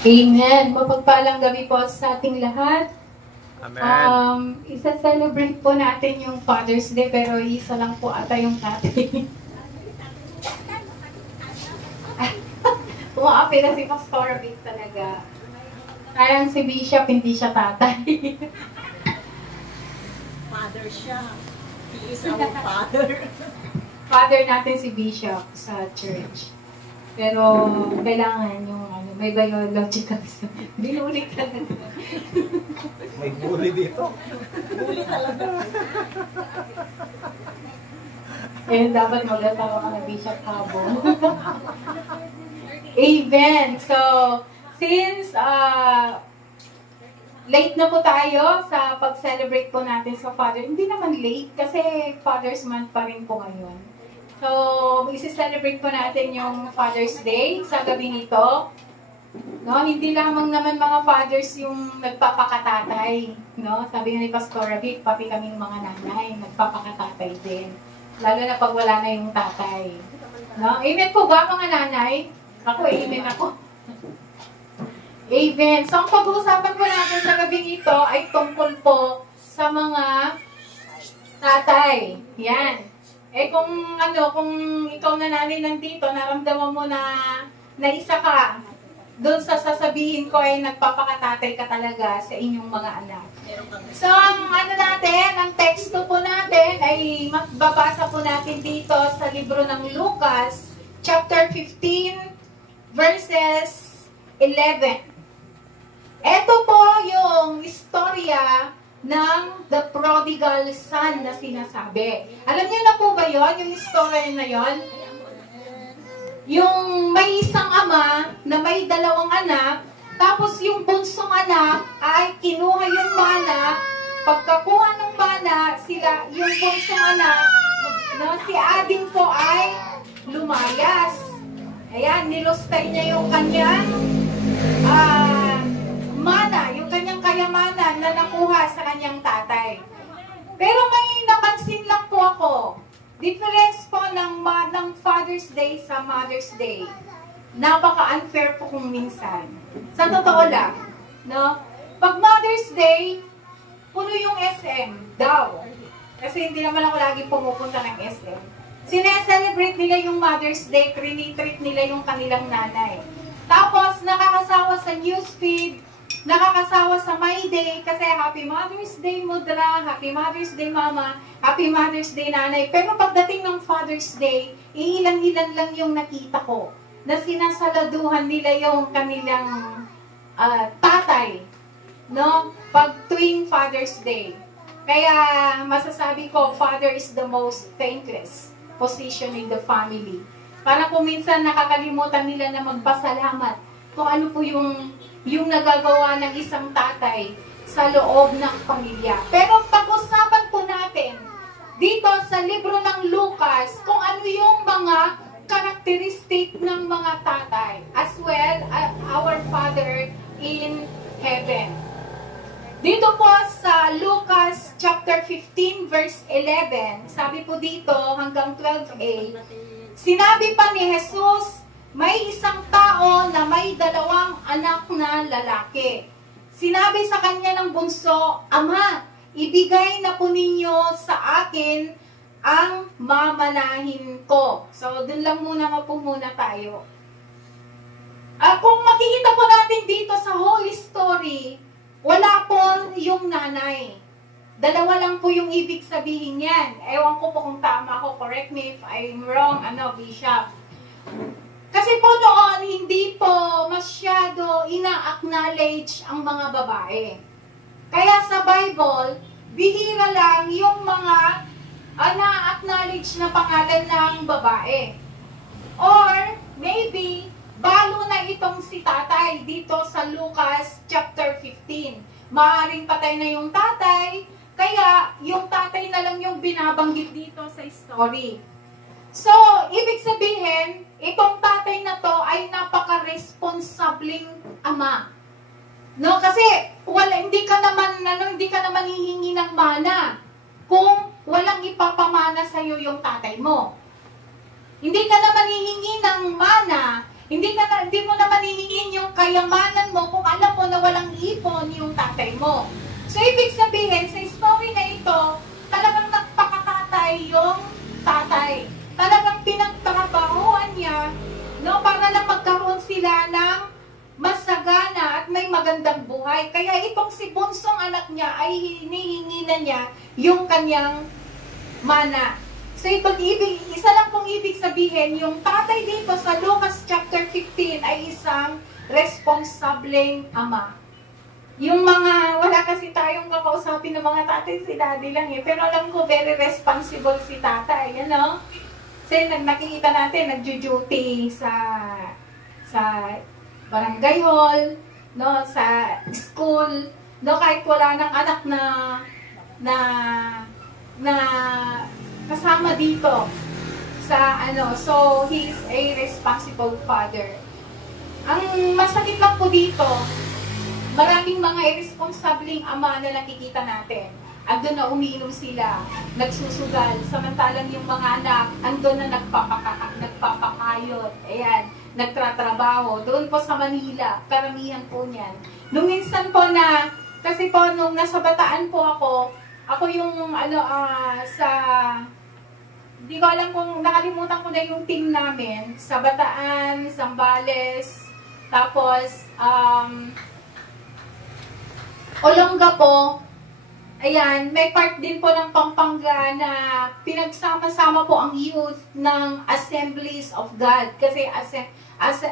Amen. Mapagpalang gabi po sa ating lahat. Amen. Isa-celebrate po natin yung Father's Day, pero isa lang po ata yung tatay. Umaapi na si Pastor Vic talaga. Parang si Bishop, hindi siya tatay. Father siya. He is our father. Father natin si Bishop sa church. Pero kailangan yung may biological. Binuli talaga. May bully dito. Bully talaga. Eh, dapat magatawa ka na Bishop Cabo. Amen. So, since late na po tayo sa pag-celebrate po natin sa Father, hindi naman late kasi Father's Month pa rin po ngayon. So, isi-celebrate po natin yung Father's Day sa gabi nito. No, hindi lamang naman mga fathers yung nagpapakatatay, no? Sabi nga ni Pastor Vic, pati kaming mga nanay nagpapakatatay din. Lalo na pag wala na yung tatay. No? Amen po ba mga nanay? Ako, amen ako. Amen. So, ang pag-uusapan po natin sa gabing ito ay tungkol po sa mga tatay. Yan. Eh kung kung ikaw na nanay nandito, naramdaman mo na isa ka, doon sa sasabihin ko ay nagpapakatatay ka talaga sa inyong mga anak. So, ang ang teksto po natin ay magbabasa po natin dito sa libro ng Lucas, chapter 15, verses 11. Ito po yung istorya ng the prodigal son na sinasabi. Alam niyo na po ba yon, yung istorya na yon? Yung may isang ama na may dalawang anak, tapos yung bunsong anak ay kinuha yung mana. Pagkakuha ng mana, yung bunsong anak, no, si Ading po ay lumayas. Ayan, nilustay niya yung kanyang mana, yung kanyang kayamanan na nakuha sa kanyang tatay. Pero may napansin lang po ako. Difference po ng Father's Day sa Mother's Day. Napaka-unfair po kung minsan. Sa totoo lang. No? Pag Mother's Day, puno yung SM daw. Kasi hindi naman ako lagi pumupunta ng SM. Sineselebrate nila yung Mother's Day, treat nila yung kanilang nanay. Tapos, nakakasawa sa newsfeed, nakakasawa sa My Day, kasi Happy Mother's Day, Mudra, Happy Mother's Day, Mama, Happy Mother's Day, Nanay. Pero pagdating ng Father's Day, iilan-ilan lang yung nakita ko na sinasaladuhan nila yung kanilang tatay, no? Pag tuwing Father's Day. Kaya masasabi ko, Father is the most thankless position in the family. Para kung minsan nakakalimutan nila na magpasalamat kung ano po yung nagagawa ng isang tatay sa loob ng pamilya. Pero pag-usapan po natin dito sa libro ng Lucas kung ano yung mga karakteristik ng mga tatay as well as our Father in heaven. Dito po sa Lucas chapter 15 verse 11, sabi po dito hanggang 12a, sinabi pa ni Jesus, may isang tao na may dalawang anak na lalaki. Sinabi sa kanya ng bunso, Ama, ibigay na po ninyo sa akin ang mamanahin ko. So, dun lang muna tayo. Kung makikita po natin dito sa whole story, wala po yung nanay. Dalawa lang po yung ibig sabihin yan. Ewan ko po kung tama ako. Correct me if I'm wrong, Bishop. Kasi po noon, hindi po masyado ina-acknowledge ang mga babae. Kaya sa Bible, bihira lang yung mga na-acknowledge na pangalan ng babae. Or, maybe, balo na itong si tatay dito sa Lucas chapter 15. Maaring patay na yung tatay, kaya yung tatay na lang yung binabanggit dito sa story. So, ibig sabihin, itong tatay na to ay napaka-responsabling ama. No, kasi hindi ka naman hihingi ng mana kung walang ipapamana sa iyo yung tatay mo. Hindi ka naman hihingi ng mana Hindi mo naman hihingin yung kayamanan mo kung alam mo na walang ipon yung tatay mo. So, ibig sabihin, sa story na ito, talagang nagpakatatay yung tatay. Talagang pinagtrabahuan niya, no, para lang magkaroon sila ng masagana at may magandang buhay. Kaya itong si bunsong anak niya ay hinihingi na niya yung kanyang mana. So ito, isa lang pong ibig sabihin, yung tatay dito sa Lucas chapter 15 ay isang responsableng ama. Yung mga, wala kasi tayong kakausapin ng mga tatay, si daddy lang eh. Pero alam ko, very responsible si tatay, ano? Kasi nakikita natin, nagjo-duty sa barangay hall, no, sa school, no, kahit wala ng anak na kasama dito sa ano, so he is a responsible father. Ang masakit lang po dito, maraming mga irresponsableng ama na nakikita natin. Andun na umiinom sila, nagsusugal, samantalang yung mga anak, andun na nagpapakayot, ayan, nagtratrabaho. Doon po sa Manila, karamihan po niyan. Nung minsan po na, kasi po nung nasa Bataan po ako yung hindi ko alam kung nakalimutan ko na yung team namin sa Bataan, Zambales, tapos Olonga po. Ayan, may part din po ng Pampanga na pinagsama-sama po ang youth ng Assemblies of God. Kasi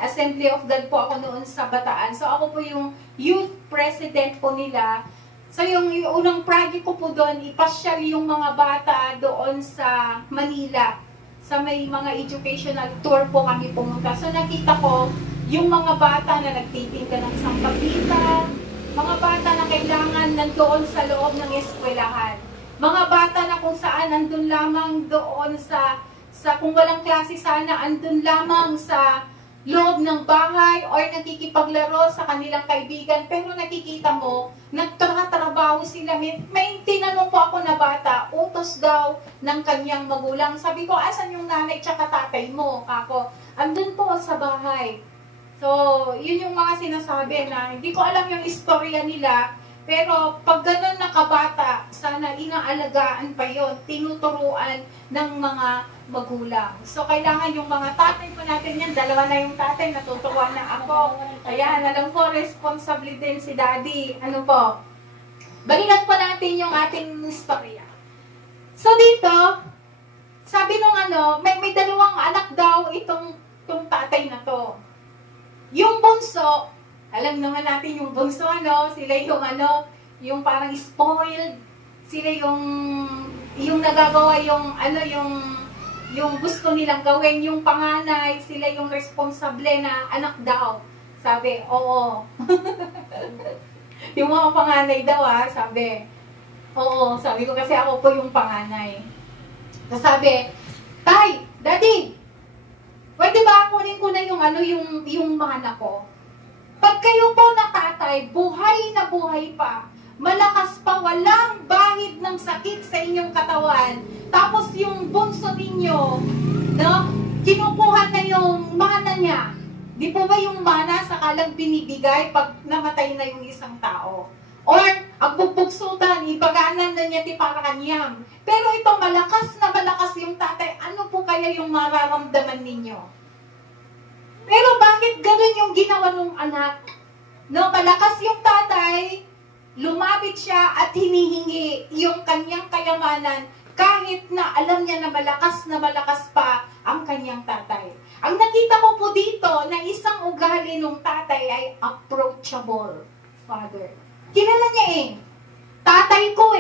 Assembly of God po ako noon sa Bataan. So ako po yung youth president po nila. So yung unang project ko po doon, ipasyal yung mga bata doon sa Manila. Sa may mga educational tour po kami pumunta. So nakita ko yung mga bata na nagtitinda ng sampagita, mga bata na kailangan nandoon sa loob ng eskwelahan. Mga bata na kung saan nandun lamang doon sa kung walang klase sana, andun lamang sa loob ng bahay or nakikipaglaro sa kanilang kaibigan. Pero nakikita mo, nagtatrabaho sila. May tinanong po ako na bata, utos daw ng kanyang magulang. Sabi ko, asan yung nanay tsaka tatay mo? Kako, andun po sa bahay. So, yun yung mga sinasabi na hindi ko alam yung istorya nila. Pero pag ganun na kabata, sana inaalagaan pa yon, tinuturuan ng mga magulang. So, kailangan yung mga tatay po natin yan, dalawa na yung tatay, natutuwa na ako. Ayan, alam ko, responsable din si daddy. Ano po? Balikan po natin yung ating istorya. So, dito, sabi nung may dalawang anak daw itong tatay na to. Yung bunso, alam naman natin yung bunso, sila yung parang spoiled, sila yung nagagawa yung gusto nilang gawin, yung panganay, sila yung responsable na anak daw. Sabi, oo. Yung mga panganay daw sabi, oo, sabi ko kasi ako po yung panganay. So sabi, tay, daddy, pwede ba kunin ko na yung mga anak ko? Pag kayo po na tatay, buhay na buhay pa, malakas pa, walang bahid ng sakit sa inyong katawan, tapos yung bunso ninyo, kinukuha na yung mana niya. Di po ba yung mana sakalang binibigay pag namatay na yung isang tao? Or, ang bubugsutan, ipaganan na niya para kanyang. Pero ito, malakas na malakas yung tatay, ano po kaya yung mararamdaman ninyo? Pero bakit ganun yung ginawa ng anak? Malakas yung tatay, lumapit siya at hinihingi yung kanyang kayamanan kahit na alam niya na malakas pa ang kanyang tatay. Ang nakita ko po dito na isang ugali ng tatay ay approachable father. Kilala niya tatay ko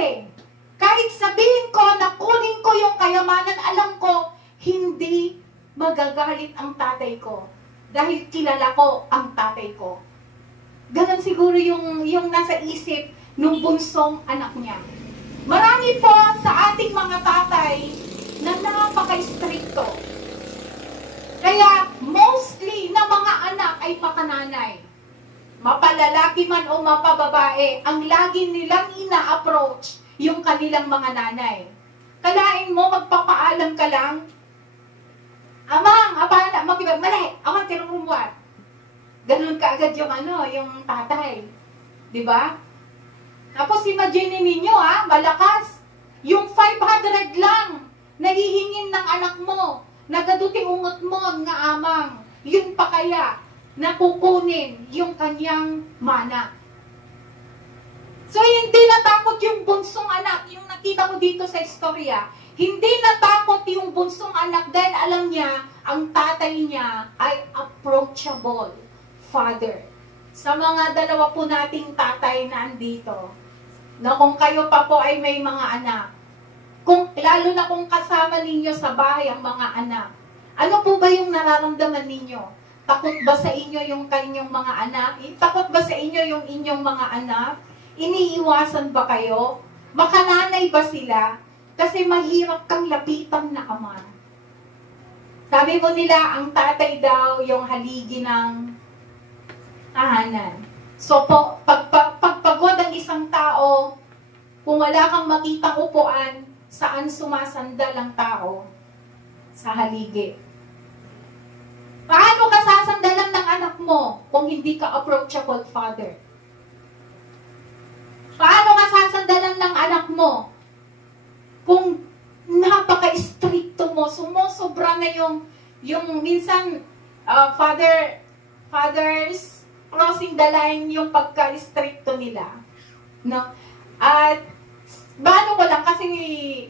Kahit sabihin ko na kunin ko yung kayamanan, alam ko, hindi magagalit ang tatay ko. Dahil kilala ko ang tatay ko. Ganon siguro yung nasa isip nung bunsong anak niya. Marami po sa ating mga tatay na napaka-stricto. Kaya mostly na mga anak ay makananay. Mapalalaki man o mapababae, ang lagi nilang ina-approach yung kanilang mga nanay. Kalain mo, magpapaalam ka lang, amang, apala, makibag, malay, amang tirurumuat. Ganun kaagad yung yung tatay. Di ba? Tapos imagine ninyo malakas. Yung 500 lang, nahihingin ng anak mo, nagaduti ungot mo nga amang, yun pa kaya, nakukunin yung kanyang mana. So, hindi natakot yung bunsong anak, yung nakita ko dito sa istorya, hindi natakot yung bunsong anak dahil alam niya, ang tatay niya ay approachable father. Sa mga dalawa po nating tatay na andito, na kung kayo pa po ay may mga anak, lalo na kung kasama ninyo sa bahay ang mga anak, ano po ba yung nararamdaman ninyo? Takot ba sa inyo yung kanyang mga anak? Takot ba sa inyo yung inyong mga anak? Iniiwasan ba kayo? Makananay ba sila? Kasi mahirap kang lapitan na ama. Sabi po nila, ang tatay daw yung haligi ng tahanan. So, pagpagod ang isang tao, kung wala kang makitang upuan, saan sumasandal ang tao? Sa haligi. Paano ka sasandalan ng anak mo kung hindi ka approachable father? Paano ka sasandalan ng anak mo kung napaka-stricto mo, sumusobra na yung minsan, fathers crossing the line yung pagka-stricto nila. No? At, bano ko lang, kasi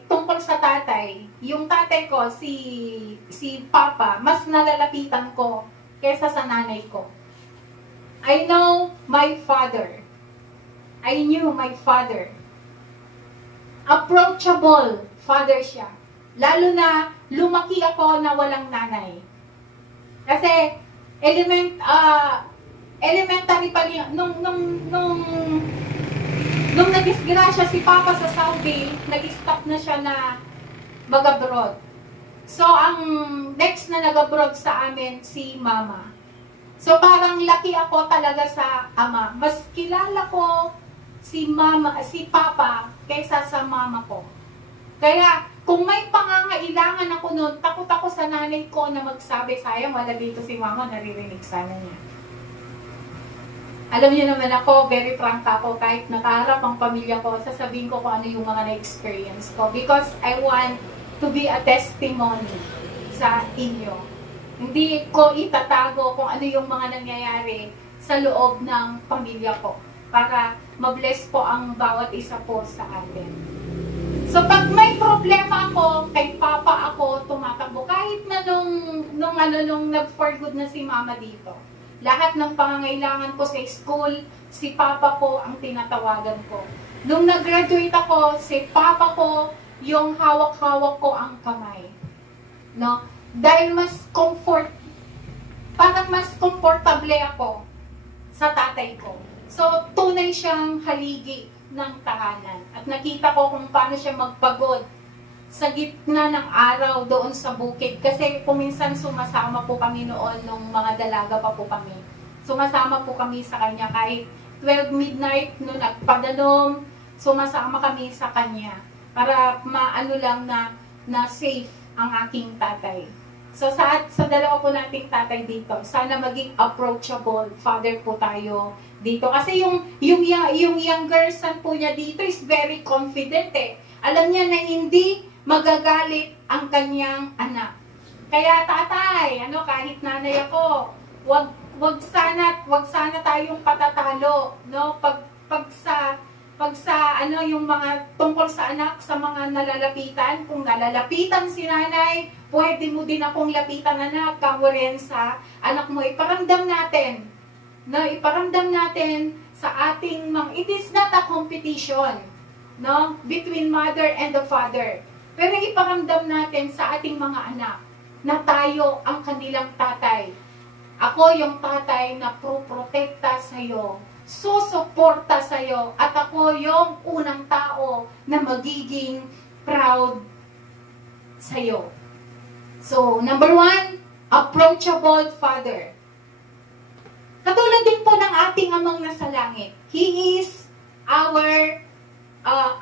tungkol sa tatay, yung tatay ko, si Papa, mas nalalapitan ko kesa sa nanay ko. I know my father. I knew my father. Approachable father siya. Lalo na lumaki ako na walang nanay. Kasi elementary pa rin, nung nag-disgrasya si Papa sa Saudi, nag-stop na siya na mag-abroad. So, ang next na nag-abroad sa amin, si Mama. So, parang laki ako talaga sa ama. Mas kilala ko si Papa kaysa sa mama ko. Kaya, kung may pangangailangan ako noon, takot ako sa nanay ko na magsabi, sayang, wala dito si mama, naririnig sana niya. Alam niyo naman ako, very frank ako, kahit nakaharap ang pamilya ko, sasabihin ko kung ano yung mga na-experience ko. Because I want to be a testimony sa inyo. Hindi ko itatago kung ano yung mga nangyayari sa loob ng pamilya ko. Para mabless po ang bawat isa po sa atin. So, pag may problema ako, kay Papa ako tumatakbo. Kahit na nung nag-for good na si Mama dito. Lahat ng pangangailangan ko sa school, si Papa ko ang tinatawagan ko. Nung nag-graduate ako, si Papa ko yung hawak-hawak ko ang kamay. No? Dahil parang mas komportable ako sa tatay ko. So, tunay siyang haligi ng tahanan. At nakita ko kung paano siya magpagod sa gitna ng araw doon sa bukid. Kasi kuminsan sumasama po kami noon nung mga dalaga pa po kami. Sumasama po kami sa kanya kahit 12 midnight nung nagpadanom, sumasama kami sa kanya para maano lang na safe ang aking tatay. So sa dalawa po nating tatay dito, sana maging approachable father po tayo dito. Kasi yung younger son po niya dito is very confident eh. Alam niya na hindi magagalit ang kanyang anak. Kaya tatay, kahit nanay ako, wag sana tayong patatalo, no? Pag sa yung mga tungkol sa anak, sa mga nalalapitan, kung nalalapitan si nanay, pwede mo din akong lapitan anak, kawarin sa anak mo. Iparamdam natin, no? Iparamdam natin sa ating it is not a competition, no? Between mother and the father. Pero iparamdam natin sa ating mga anak na tayo ang kanilang tatay. Ako yung tatay na protekta sa'yo, susuporta sa'yo, at ako yung unang tao na magiging proud sa'yo. So, number 1, approachable father. Katulad din po ng ating amang nasa langit. He is our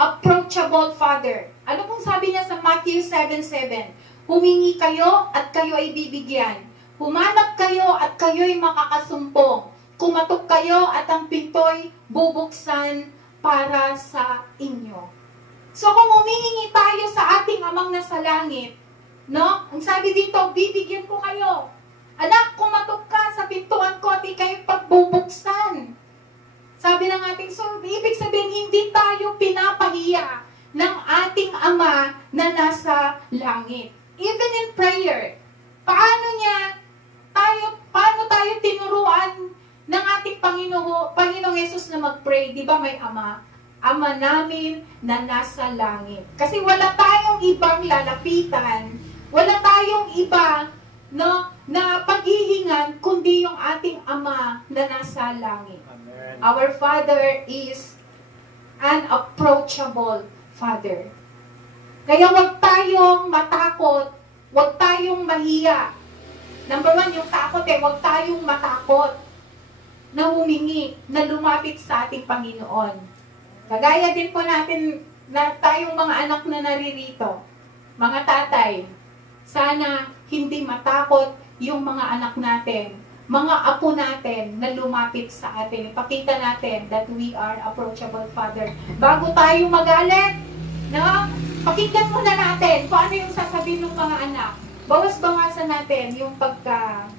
approachable father. Ano pong sabi niya sa Matthew 7:7? Humingi kayo at kayo ay bibigyan. Humanap kayo at kayo'y makakasumpong. Kumatok kayo at ang pinto'y bubuksan para sa inyo. So kung humihingi tayo sa ating amang nasa langit, no? Ang sabi dito, bibigyan ko kayo. Anak, kumatok ka sa pintuan ko at ikay pagbubuksan. Sabi ng ating ibig sabihin, hindi tayo pinapahiya ng ating Ama na nasa langit. Even in prayer, paano tayo tinuruan ng ating Panginoong Yesus na mag-pray? Di ba may Ama? Ama namin na nasa langit. Kasi wala tayong ibang lalapitan, wala tayong iba, no, na paghihingan, kundi yung ating Ama na nasa langit. Amen. Our Father is an approachable Father. Kaya huwag tayong matakot, huwag tayong mahiya. Number one, yung takot huwag tayong matakot na humingi, na lumapit sa ating Panginoon. Kagaya din po natin na tayong mga anak na naririto, mga tatay, sana hindi matakot yung mga anak natin, mga apo natin na lumapit sa atin. Ipakita natin that we are approachable Father. Bago tayo magalit, no? Pakinggan muna natin kung ano yung sasabihin ng mga anak. Bawas-bawasan natin yung pagka-stricto.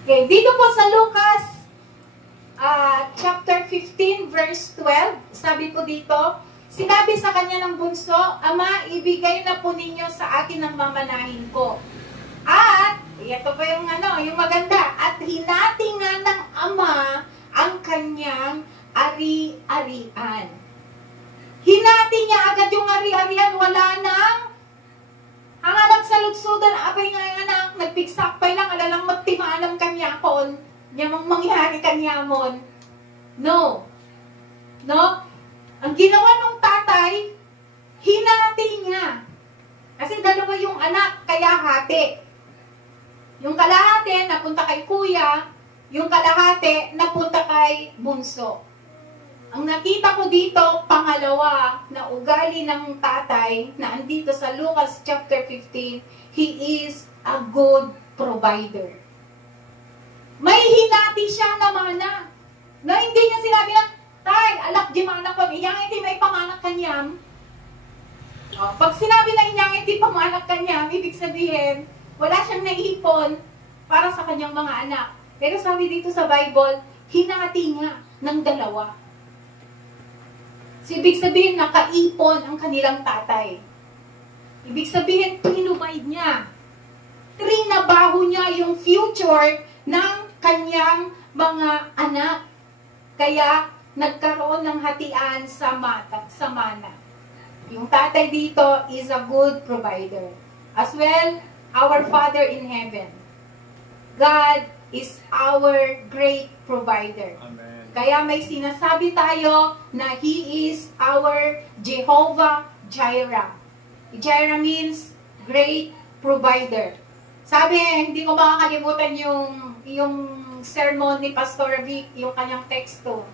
Okay, dito po sa Lucas chapter 15 verse 12, sabi po dito, sinabi sa kanya ng bunso, Ama, ibigay na po ninyo sa akin ang mamanahin ko. At, ito po yung yung maganda, at hinati nga ng Ama ang kanyang ari-arian. Hinati niya agad yung ari-arian, wala nang hangalag sa lutsudan, abay nga anak, nagpigsakpay lang, alalang magtimaan kanya kon, niyamang mangyari kanya mon. No. No? Ang ginawa ng tatay, hinati niya. Kasi dalawa yung anak, kaya hati. Yung kalahati, napunta kay kuya, yung kalahati, napunta kay bunso. Ang nakita ko dito, pangalawa, na ugali ng tatay, na andito sa Lucas chapter 15, he is a good provider. May hinati siya na mana. Na hindi niya sinabi na, tay, alak di manak ko, iyang hindi may panganak kanyam. Pag sinabi na iyang hindi panganak kanyam, ibig sabihin, wala siyang naipon para sa kanyang mga anak. Pero sabi dito sa Bible, hinati niya ng dalawa. So, ibig sabihin, nakaipon ang kanilang tatay. Ibig sabihin, pinubay niya. Trinabaho niya yung future ng kanyang mga anak. Kaya, nagkaroon ng hatian sa mana. Yung tatay dito is a good provider. As well, our Father in heaven. God is our great provider. Amen. Kaya may sinasabi tayo na He is our Jehovah Jireh. Jireh means great provider. Sabi, hindi ko makakalimutan yung sermon ni Pastor Vic, yung kanyang teksto.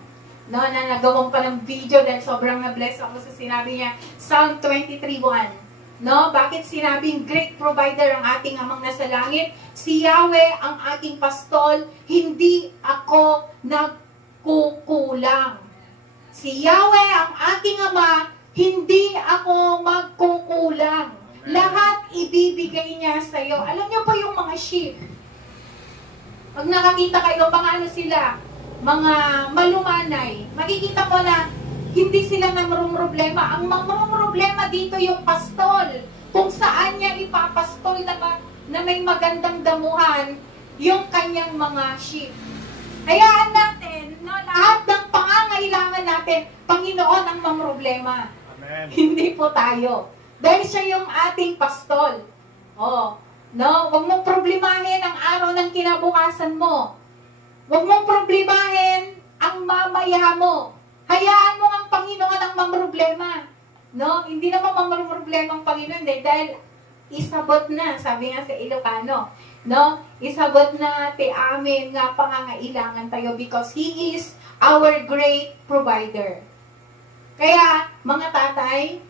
No, na nagawang pa ng video dahil sobrang na-bless ako sa sinabi niya. Psalm 23:1. No, bakit sinabing great provider ang ating amang nasa langit? Si Yahweh ang aking pastol, hindi ako nagkukulang. Si Yahweh ang aking ama, hindi ako magkukulang. Lahat ibibigay niya sa iyo. Alam niyo po yung mga sheep. Pag nakakita kayo, paano sila? Mga malumanay. Makikita ko na hindi sila namrumroblema. Ang mamrumroblema dito yung pastol. Kung saan niya ipapastol na may magandang damuhan yung kanyang mga sheep. Hayaan natin, no, lahat ng pangangailangan natin, Panginoon ang mamroblema. Amen. Hindi po tayo. Dahil siya yung ating pastol. Oh, no, huwag mong problemahin ang araw ng kinabukasan mo. Huwag mong problemahin ang mamaya mo. Hayaan mo ang Panginoon ang mamroblema. No? Hindi naman mamroblema ang Panginoon dahil isabot na, sabi nga sa Ilocano. No? Isabot na ti amin nga pangangailangan tayo because He is our great provider. Kaya, mga tatay,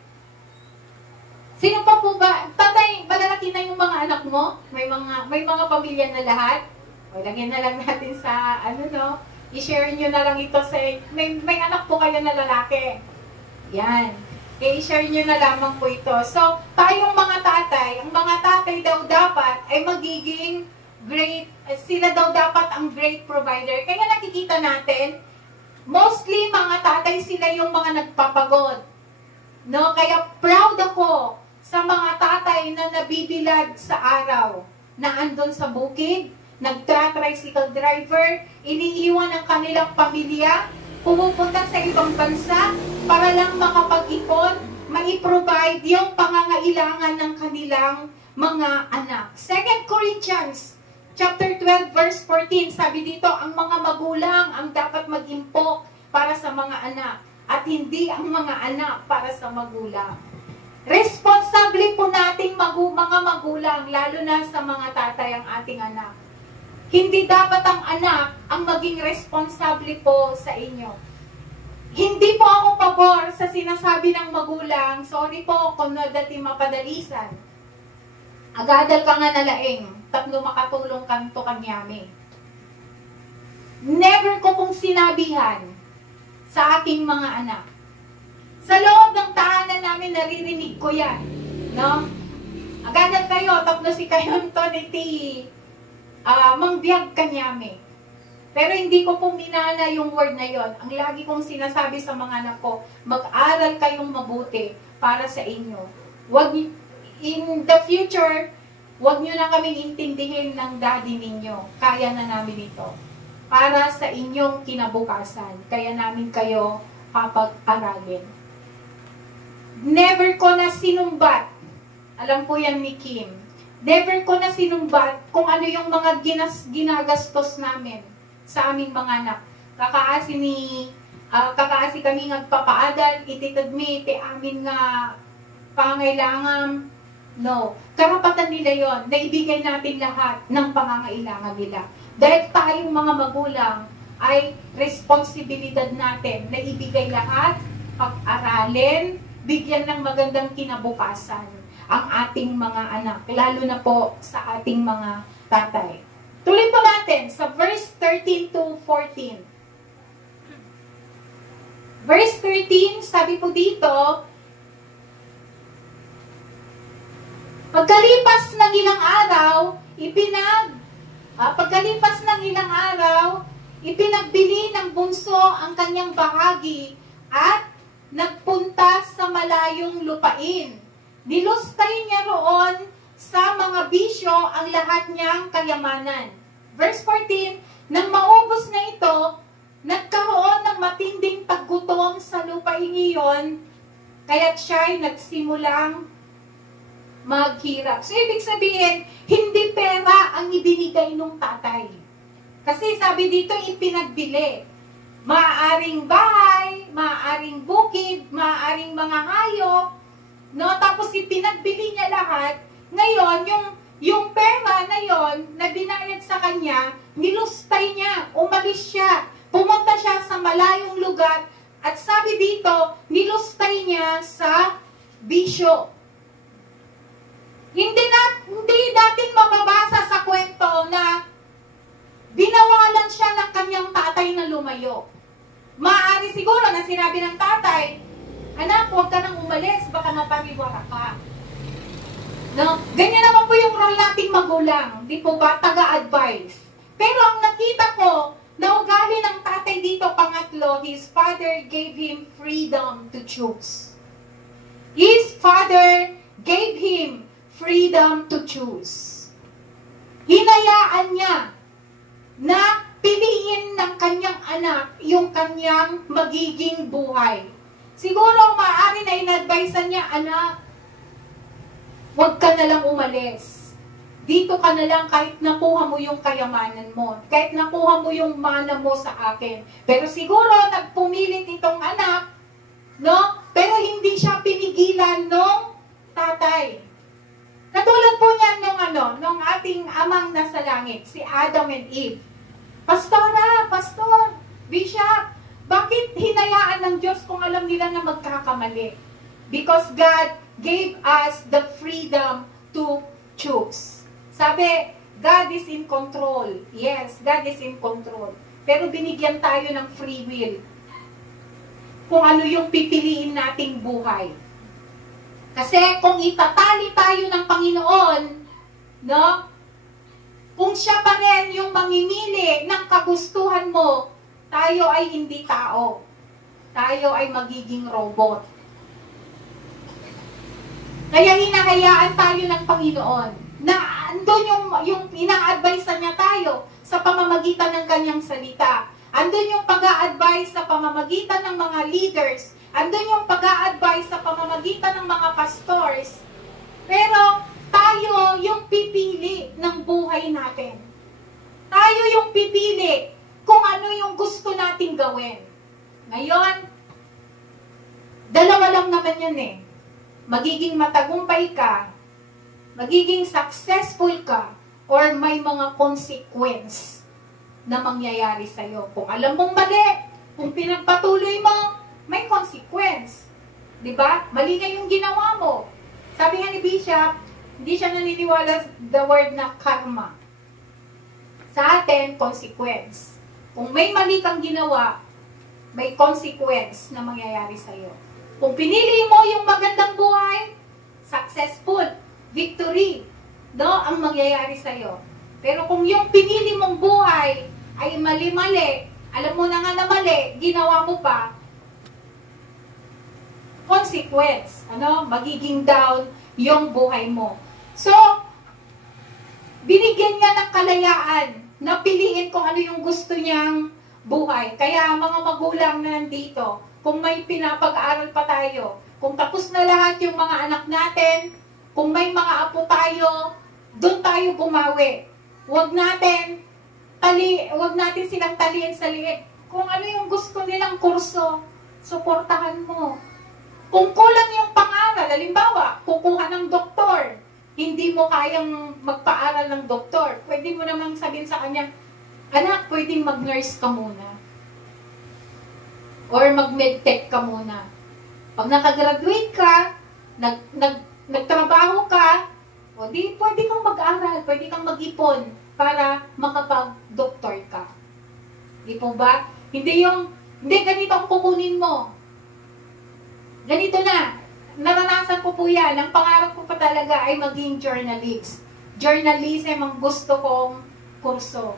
sino pa po ba? Tatay, malalaki na yung mga anak mo? May mga pamilya na lahat? O, lagyan na lang natin sa, i-share nyo na lang ito sa, may anak po kayo na lalaki. Yan. I-share nyo na lamang po ito. So, tayong mga tatay, ang mga tatay daw dapat ay magiging great, sila daw dapat ang great provider. Kaya nakikita natin, mostly mga tatay sila yung mga nagpapagod. No? Kaya proud ako sa mga tatay na nabibilad sa araw, na andon sa bukid, nagtra-tricycle driver, iniiwan ang kanilang pamilya, pumupunta sa ibang bansa para lang makapag-ipon, mai-provide yung pangangailangan ng kanilang mga anak. 2 Corinthians chapter 12 verse 14, sabi dito, ang mga magulang ang dapat mag-impok para sa mga anak at hindi ang mga anak para sa magulang. Responsable po nating mga magulang, lalo na sa mga tatay ang ating anak. Hindi dapat ang anak ang maging responsable po sa inyo. Hindi po ako pabor sa sinasabi ng magulang, sorry po kung dati mapadalisan. Agadal ka nga nalaing, tatlo makatulong kanto kanyami. Never ko pong sinabihan sa aking mga anak. Sa loob ng tahanan namin, naririnig ko yan. No? Agadal kayo, tatlo si kayo to ni mangbiyag kanyami. Pero hindi ko po minana yung word na yon. Ang lagi kong sinasabi sa mga anak ko, mag-aral kayong mabuti para sa inyo. In the future, wag nyo na kaming intindihin ng daddy ninyo. Kaya na namin ito. Para sa inyong kinabukasan. Kaya namin kayo papag-aralin. Never ko na sinumbat. Alam po yan ni Kim. Never ko na sinumbat kung ano yung mga ginagastos namin sa aming mga anak. Kakaasi kami nagpapaadal, ititadmi, ti amin nga pangailangan. No. Karapatan nila yon na ibigay natin lahat ng pangangailangan nila. Dahil tayong mga magulang ay responsibilidad natin na ibigay lahat, pag-aralin, bigyan ng magandang kinabukasan ang ating mga anak, lalo na po sa ating mga tatay. Tuloy po natin sa verse 13 to 14. Verse 13, sabi po dito, pagkalipas ng ilang araw, ipinagbili ng bunso ang kanyang bahagi at nagpunta sa malayong lupain. Nilustay niya roon sa mga bisyo ang lahat niyang kayamanan. Verse 14, nang maubos na ito, nagkaroon ng matinding paggutom sa lupain iyon, kaya't siya'y nagsimulang maghirap. So, ibig sabihin, hindi pera ang ibinigay ng tatay. Kasi sabi dito, ipinagbili. Maaaring bahay, maaaring bukid, maaaring mga hayop, no? Tapos ipinagbili niya lahat. Ngayon, yung pera na yon na binayad sa kanya, nilustay niya, umalis siya, pumunta siya sa malayong lugar, at sabi dito, nilustay niya sa bisyo. Hindi natin mababasa sa kwento na binawalan siya ng kanyang tatay na lumayo. Maaari siguro na sinabi ng tatay, anak, huwag ka nang umalis, baka mapariwara ka. No? Ganyan naman po yung role nating magulang. Di po ba? Taga-advise. Pero ang nakita ko, na ugali ng tatay dito, pangatlo, his father gave him freedom to choose. His father gave him freedom to choose. Hinayaan niya na piliin ng kanyang anak yung kanyang magiging buhay. Siguro maaari na in-advisean niya, anak, huwag ka na lang umalis. Dito ka na lang kahit nakuha mo yung kayamanan mo. Kahit nakuha mo yung mana mo sa akin. Pero siguro nagpumilit itong anak, no? Pero hindi siya pinigilan nung tatay. Katulad po niyan nung ating amang nasa langit, si Adam and Eve. Pastora, pastor, bishop, bakit hinayaan ng Diyos kung alam nila na magkakamali? Because God gave us the freedom to choose. Sabi, God is in control. Yes, God is in control. Pero binigyan tayo ng free will. Kung ano yung pipiliin nating buhay. Kasi kung itatali tayo ng Panginoon, no? Kung siya pa rin yung mamimili ng kagustuhan mo, tayo ay hindi tao. Tayo ay magiging robot. Kaya hinahayaan tayo ng Panginoon na andun yung ina-advise niya tayo sa pamamagitan ng kanyang salita. Andun yung pag-a-advise sa pamamagitan ng mga leaders. Andun yung pag-a-advise sa pamamagitan ng mga pastors. Pero tayo yung pipili ng buhay natin. Tayo yung pipili kung ano yung gusto nating gawin. Ngayon, dalawa lang naman yan eh. Magiging matagumpay ka, magiging successful ka, or may mga consequence na mangyayari sa'yo. Kung alam mong mali, kung pinagpatuloy mo, may consequence. Diba? Mali nga yung ginawa mo. Sabi nga ni Bishop, hindi siya naniniwala the word na karma. Sa atin, consequence. Kung may mali kang ginawa, may consequence na mangyayari sa'yo. Kung pinili mo yung magandang buhay, successful, victory, no, ang mangyayari sa'yo. Pero kung yung pinili mong buhay ay mali-mali, alam mo na nga na mali, ginawa mo pa, consequence, magiging down yung buhay mo. So, binigyan niya ng kalayaan na piliin kung ano yung gusto niyang buhay. Kaya mga magulang na nandito, kung may pinapag-aaral pa tayo, kung tapos na lahat yung mga anak natin, kung may mga apo tayo, doon tayo bumawi. Huwag natin silang taliin sa liit. Kung ano yung gusto nilang kurso, suportahan mo. Kung kulang yung pang-aral, halimbawa, kukuha ng doktor, hindi mo kayang magpaaral ng doktor, pwede mo namang sabihin sa kanya, anak, pwedeng mag-nurse ka muna. Or mag-medtech ka muna. Pag nakagraduate ka, nagtrabaho ka, o di pwede kang mag-aral, pwede kang mag-ipon para makapag-doktor ka. Di po ba? Hindi ganito ang kukunin mo. Ganito na. Naranasan ko po yan. Ang pangarap ko pa talaga ay maging journalist. Journalism ang gusto kong kurso.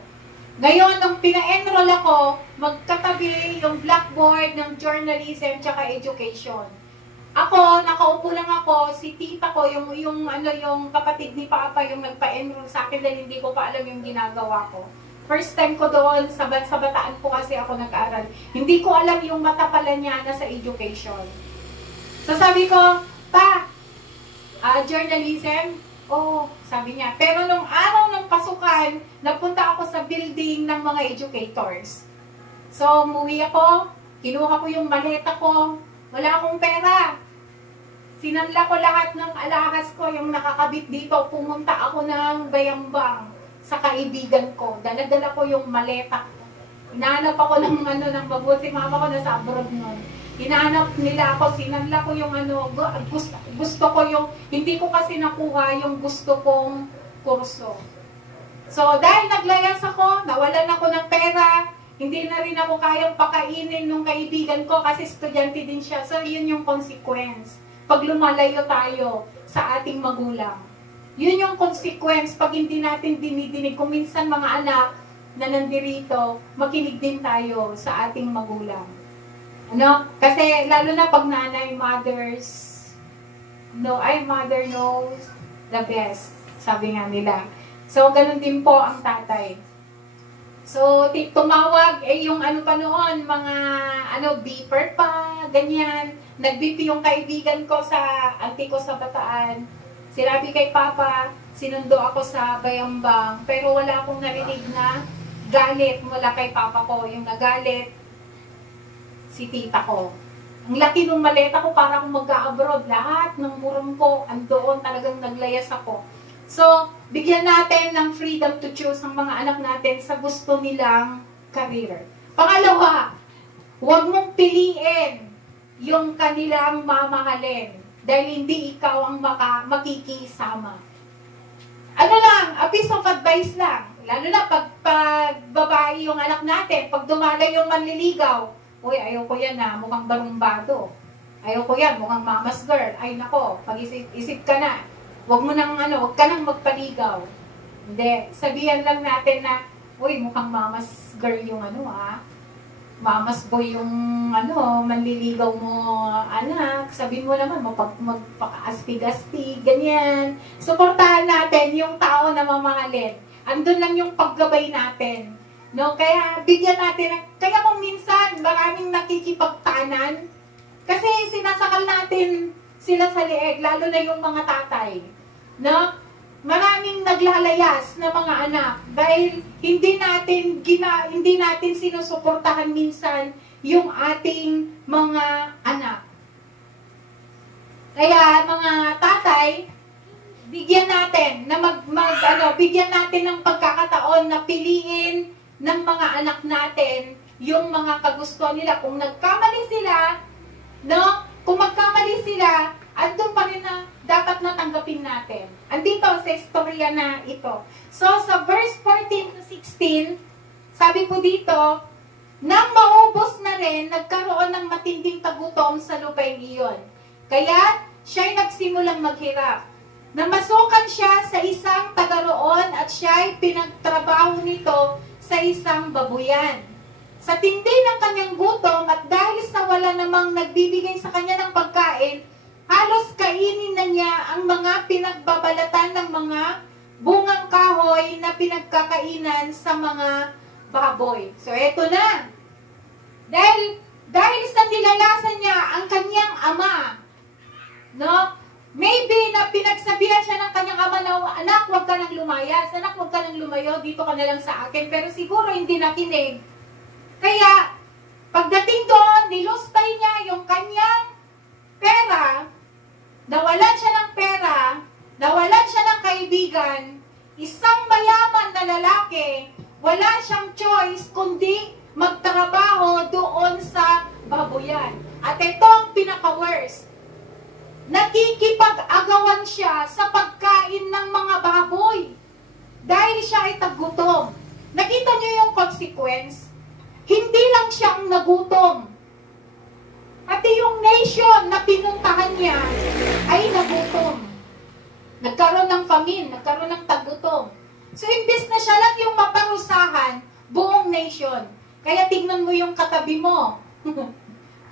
Ngayon, nung pina-enroll ako, magkatabi yung blackboard ng journalism tsaka education. Ako, nakaupo lang ako, si tita ko, yung kapatid ni Papa, yung nagpa-enroll sa akin dahil hindi ko pa alam yung ginagawa ko. First time ko doon, sa Bataan po kasi ako nag-aral. Hindi ko alam yung mata pala niya na sa education. So sabi ko, journalism? Oh, sabi niya. Pero nung araw ng pasukan, napunta ako sa building ng mga educators. So, umuwi ako, kinuha ko yung maleta ko, wala akong pera. Sinanla ko lahat ng alahas ko, yung nakakabit dito, pumunta ako ng Bayambang sa kaibigan ko. Dala-dala ko yung maleta ko. Hinahanap ako ng mabuti, mama ko nasa abroad nun. Hinahanap nila ako, sinanla ko yung gusto ko yung, hindi ko kasi nakuha yung gusto kong kurso. So, dahil naglayas ako, nawalan ako ng pera, hindi na rin ako kayang pakainin ng kaibigan ko kasi estudyante din siya. So, yun yung consequence. Pag lumalayo tayo sa ating magulang. Yun yung consequence pag hindi natin dinidinig. Kung minsan mga anak na nandirito, makinig din tayo sa ating magulang. Kasi lalo na pag nanay, mothers, mother knows the best, sabi nga nila. So, ganun din po ang tatay. So, tumawag, yung pa noon, mga, beeper pa, ganyan. Nag-beep yung kaibigan ko sa, auntie ko sa Bataan. Sinabi kay Papa, sinundo ako sa Bayambang, pero wala akong narinig na galit mula kay Papa ko. Yung nagalit, si tita ko. Ang laki ng maleta ko, parang mag-a-abroad. Lahat ng muram ko, andoon, talagang naglayas ako. So, bigyan natin ng freedom to choose ang mga anak natin sa gusto nilang career. Pangalawa, huwag mong piliin yung kanilang mamahalin dahil hindi ikaw ang makikisama. Ano lang, a piece of advice lang. Lalo na pag babae yung anak natin, pag dumalay yung manliligaw, uy, ayoko yan na, mukhang barumbado. Ayoko yan, mukhang mama's girl. Ay nako, pag-isip ka na. Huwag ka nang magpaligaw. Hindi, sabihan lang natin na, uy, mukhang mama's girl yung mama's boy yung manliligaw mo, anak. Sabihin mo naman, magpaka-astig-astig, ganyan. Suportahan natin yung tao na mamahalin. Andun lang yung paggabay natin. No? Kaya bigyan natin, kaya kung minsan maraming nakikipagtanan, kasi sinasakal natin sila sa leeg, lalo na yung mga tatay. No? Maraming naglalayas na mga anak dahil hindi natin sinusuportahan minsan yung ating mga anak. Kaya mga tatay, bigyan natin bigyan natin ng pagkakataon na piliin ng mga anak natin yung mga kagustuhan nila. Kung nagkamali sila, no? Kung magkamali sila, andun pa rin na dapat natanggapin natin. Andito sa istorya na ito. So, sa verse 14 to 16, sabi po dito, nang maubos na rin, nagkaroon ng matinding tagutom sa lupain iyon. Kaya, siya'y nagsimulang maghirap. Namasukan siya sa isang taga-roon at siya'y pinagtrabaho nito sa isang babuyan. Sa tindi ng kanyang gutom at dahil sa wala namang nagbibigay sa kanya ng pagkain, halos kainin na niya ang mga pinagbabalatan ng mga bungang kahoy na pinagkakainan sa mga baboy. So, eto na. Dahil sa nilalasan niya ang kanyang ama, no? Maybe na pinagsabihan siya ng kanyang ama na, anak, huwag ka nang lumayas, anak, huwag ka nang lumayo, dito ka na lang sa akin. Pero siguro hindi nakinig. Kaya, pagdating doon, nilustay niya yung kanyang pera, nawalan siya ng pera, nawalan siya ng kaibigan, isang mayaman na lalaki, wala siyang choice kundi magtrabaho doon sa babuyan. At ito ang pinaka-worst. Nakikipag-agawan siya sa pagkain ng mga baboy. Dahil siya ay tagutom. Nakita niyo yung consequence? Hindi lang siyang nagutom. Pati yung nation na pinuntahan niya ay nagutom. Nagkaroon ng famine, nagkaroon ng tagutom. So, imbes na siya lang yung maparusahan, buong nation. Kaya tignan mo yung katabi mo.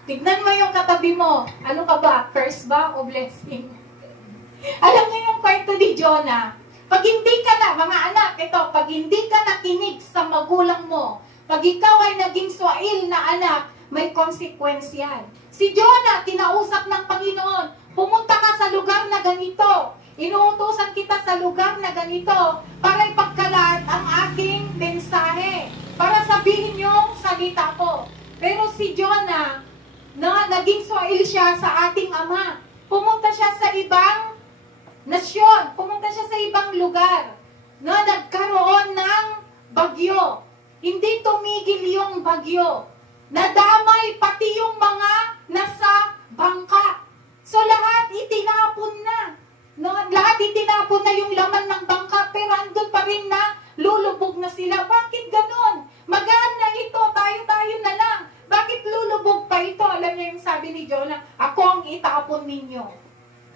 Tignan mo yung katabi mo. Ano ka ba? Curse ba o blessing? Alam niyo yung kwento ni Jonah. Pag hindi ka na, mga anak, ito, pag hindi ka nakinig sa magulang mo, pag ikaw ay naging swail na anak, may consequence yan. Si Jonah, kinausap ng Panginoon, pumunta ka sa lugar na ganito. Inuutosan kita sa lugar na ganito para ipagkalat ang aking mensahe. Para sabihin yung salita ko. Pero si Jonah, naging swail siya sa ating ama. Pumunta siya sa ibang nasyon. Pumunta siya sa ibang lugar. Nagkaroon ng bagyo. Hindi tumigil yung bagyo. Nadamay pati yung mga nasa bangka. So lahat itinapon na. Lahat itinapon na yung laman ng bangka. Pero andun pa rin na lulubog na sila. Bakit ganon? Magaan na ito. Tayo-tayo na lang. Bakit lulubog pa ito? Alam niyo yung sabi ni Jonah, ako ang itapon ninyo.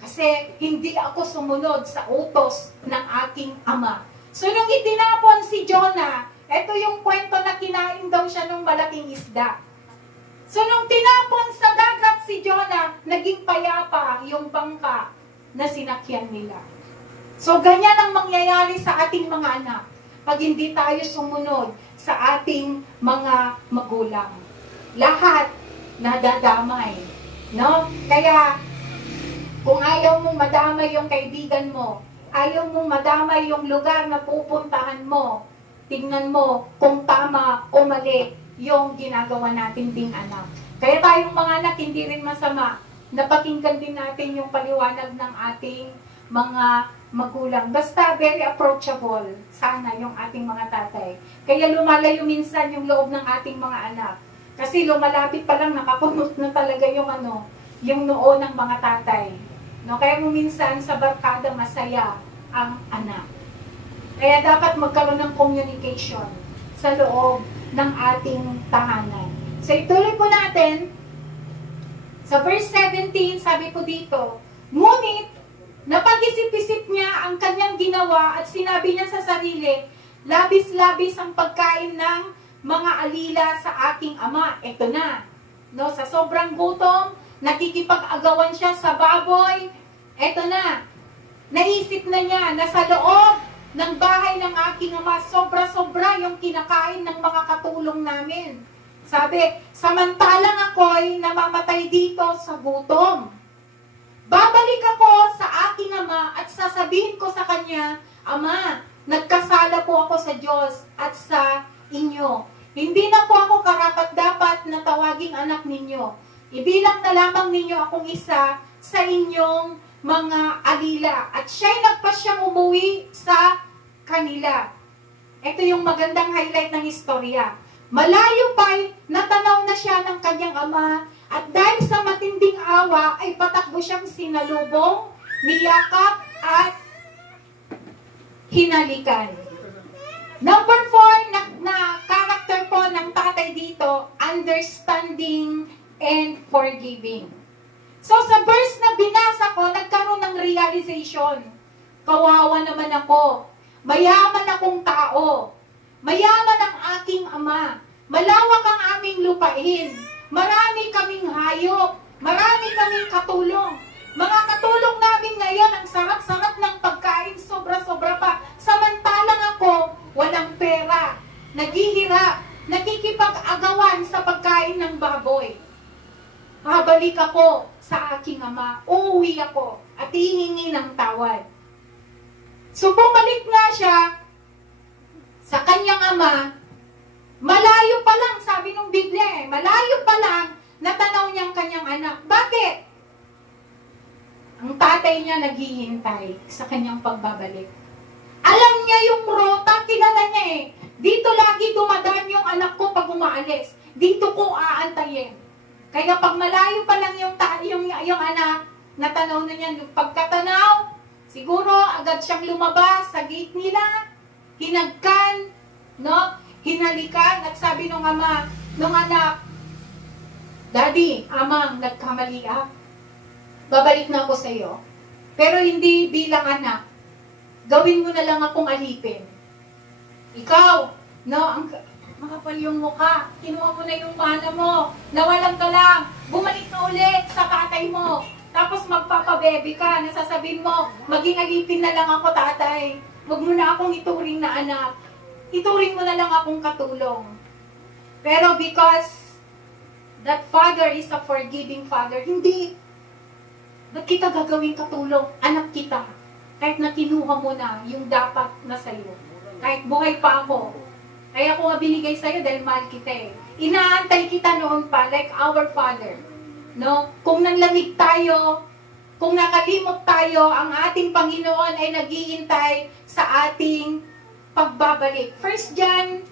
Kasi hindi ako sumunod sa utos ng aking ama. So nung itinapon si Jonah, ito yung kwento na kinain daw siya ng malaking isda. So nung tinapon sa dagat si Jonah, naging payapa yung bangka na sinakyan nila. So ganyan ang mangyayari sa ating mga anak pag hindi tayo sumunod sa ating mga magulang. Lahat nadadamay. No? Kaya, kung ayaw mong madamay yung kaibigan mo, ayaw mong madamay yung lugar na pupuntahan mo, tingnan mo kung tama o mali yung ginagawa natin ding anak. Kaya tayong mga anak, hindi rin masama. Napakinggan din natin yung paliwanag ng ating mga magulang. Basta very approachable sana yung ating mga tatay. Kaya lumalayo minsan yung loob ng ating mga anak. Kasi lumalapit pa lang, nakakunot na talaga yung yung noo ng mga tatay. No? Kaya minsan sa barkada masaya ang anak. Kaya dapat magkaroon ng communication sa loob ng ating tahanan. So ituloy po natin. Sa verse 17, sabi po dito, ngunit napag-isip-isip niya ang kanyang ginawa at sinabi niya sa sarili, labis-labis ang pagkain ng mga alila sa aking ama. Ito na. No, sa sobrang gutom, nakikipag-agawan siya sa baboy. Ito na. Naisip na niya na sa loob ng bahay ng aking ama, sobra-sobra yung kinakain ng mga katulong namin. Sabi, samantalang ako'y namamatay dito sa gutom. Babalik ako sa aking ama at sasabihin ko sa kanya, Ama, nagkasala po ako sa Diyos at sa inyo. Hindi na po ako karapat-dapat na tawaging anak ninyo. Ibilang na lamang ninyo akong isa sa inyong mga alila. At siya'y nagpasyang umuwi sa kanila. Ito yung magandang highlight ng istorya. Malayo pa'y natanaw na siya ng kanyang ama at dahil sa matinding awa ay patakbo siyang sinalubong, niyakap at hinalikan. Number 4 na character po ng tatay dito, understanding and forgiving. So sa verse na binasa ko, nagkaroon ng realization. Kawawa naman ako. Mayaman akong tao. Mayaman ang aking ama. Malawak ang aming lupain. Marami kaming hayop. Marami kaming katulong. Mga katulong namin ngayon, ang sarap-sarap ng pagkain, sobra-sobra pa. Samantalang ako, walang pera. Naghihirap. Nakikipag-agawan sa pagkain ng baboy. Babalik ako sa aking ama. Uuwi ako at hihingi ng tawad. So bumalik nga siya sa kanyang ama. Malayo pa lang, sabi ng Biblia malayo pa lang natanaw niyang kanyang anak. Bakit? Ang tatay niya naghihintay sa kanyang pagbabalik. Alam niya yung rota, kilala niya Dito lagi dumadaan yung anak ko pag umaalis. Dito ko aantayin. Kaya pag malayo pa lang yung anak, natanaw na niya. Pagkatanaw, siguro agad siyang lumabas sa gate nila, hinagkan, no? Hinalikan, at sabi nung ama, nung anak, Daddy, amang, nagkamali ako. Babalik na ako sa iyo. Pero hindi bilang anak. Gawin mo na lang akong alipin. Ikaw, no, makapal yung mukha, kinuha mo na yung mana mo, nawalan ka lang, bumalik na ulit sa tatay mo. Tapos magpapabebe ka, nasasabihin mo, maging alipin na lang ako, tatay. Huwag mo na akong ituring na anak. Ituring mo na lang akong katulong. Pero because that father is a forgiving father, hindi. Ba't kita gagawin katulong? Anak kita. Kahit na kinuha mo na yung dapat na sa'yo. Kahit buhay pa ako. Kaya ko nga binigay sa'yo dahil mahal kita Inaantay kita noon pa, like our father. No? Kung nanlamig tayo, kung nakalimot tayo, ang ating Panginoon ay naghihintay sa ating pagbabalik. 1 John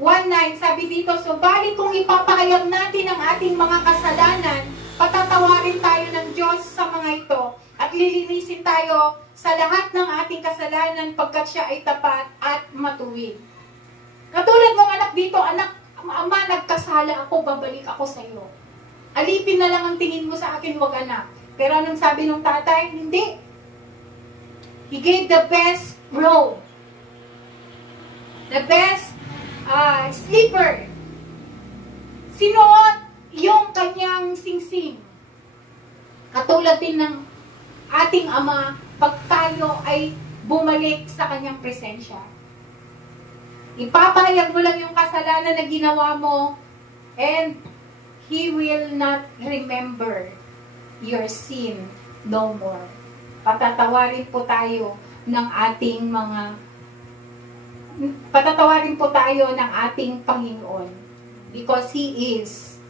1:9, sabi dito, subalit kung ipapahayag natin ang ating mga kasalanan, patatawarin tayo ng Diyos sa mga ito, at lilinisin tayo sa lahat ng ating kasalanan pagkat siya ay tapat at matuwid. Katulad ng anak dito, anak, ama, nagkasala ako, babalik ako sa iyo. Alipin na lang ang tingin mo sa akin, wag anak. Pero anong sabi ng tatay? Hindi. He gave the best robe. The best sleeper. Sinuot yung kanyang singsing. Katulad din ng ating ama, pag tayo ay bumalik sa kanyang presensya. Ipapahayag mo lang yung kasalanan na ginawa mo, and He will not remember your sin no more. Patatawarin po tayo ng ating Panginoon because He is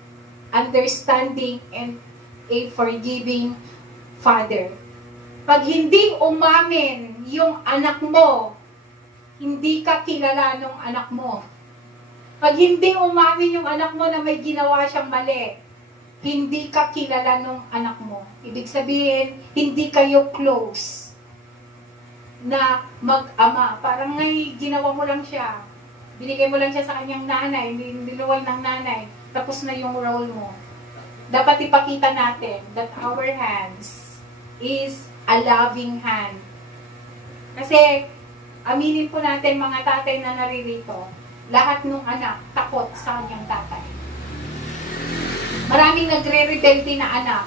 understanding and a forgiving Father. Pag hindi umamin yung anak mo, hindi ka kilala ng anak mo. Pag hindi umamin yung anak mo na may ginawa siyang mali, hindi ka kilala ng anak mo. Ibig sabihin, hindi kayo close. na mag-ama. Parang ngay ginawa mo lang siya. Binigay mo lang siya sa kanyang nanay, niluwal ng nanay, tapos na yung role mo. Dapat ipakita natin that our hands is a loving hand. Kasi, aminin po natin mga tatay na naririto, lahat ng anak takot sa kanyang tatay. Maraming nagre-rebelde na anak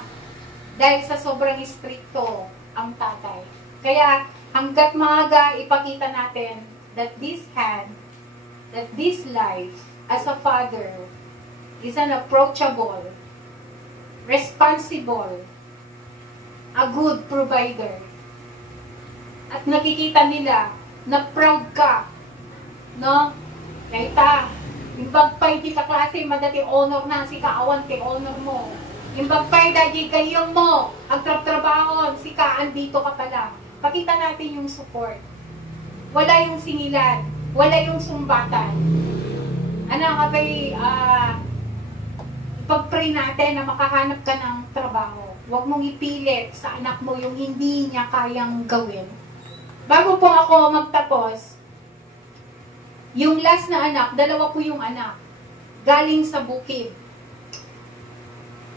dahil sa sobrang stricto ang tatay. Kaya, hanggat maaga ipakita natin that this hand, that this life as a father is an approachable, responsible, a good provider. At nakikita nila na proud ka, no? Kaita, yung bagpay di ka klase, madati honor na, si kaawan kay honor mo. Yung bagpay dadi kayong mo, ang trabahon, si kaan dito ka pala. Pakita natin yung support. Wala yung singilan, wala yung sumbatan. Anak, kapay, pag-pray natin na makahanap ka ng trabaho. Huwag mong ipilit sa anak mo yung hindi niya kayang gawin. Bago po ako magtapos, yung last na anak, dalawa po yung anak, galing sa bukid.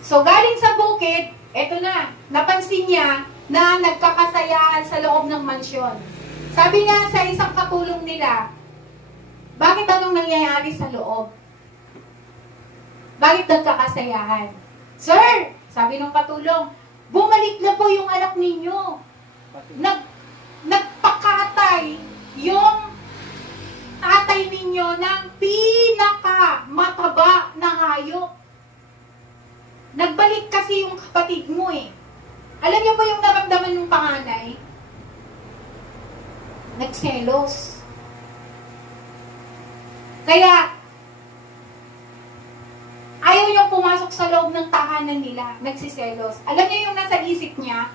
So, galing sa bukid, eto na, napansin niya na nagkakasayahan sa loob ng mansyon. Sabi nga sa isang katulong nila, bakit anong nangyayari sa loob? Bakit nagkakasayahan? Sir, sabi ng katulong, bumalik na po yung anak ninyo. Nagpakatay yung tatay ninyo ng pinaka-mataba na hayop. Nagbalik kasi yung kapatid mo eh. Alam niyo ba yung naramdaman ng panganay? Nagselos. Kaya, ayaw niyong pumasok sa loob ng tahanan nila. Nagsiselos. Alam niyo yung nasa isip niya?